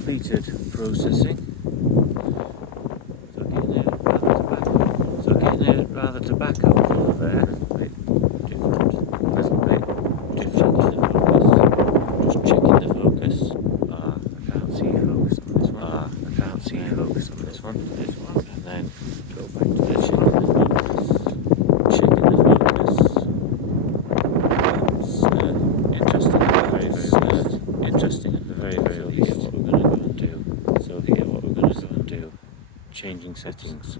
completed processing. So getting it rather tobacco colour there. Presently different. Just checking the focus. I can't see focus on this one. I can't see focus on this one. And then go back to the checking the focus. Checking the focus. That's interesting at the very least. What we're going to go and do. So here what we're going to go and do. Changing settings.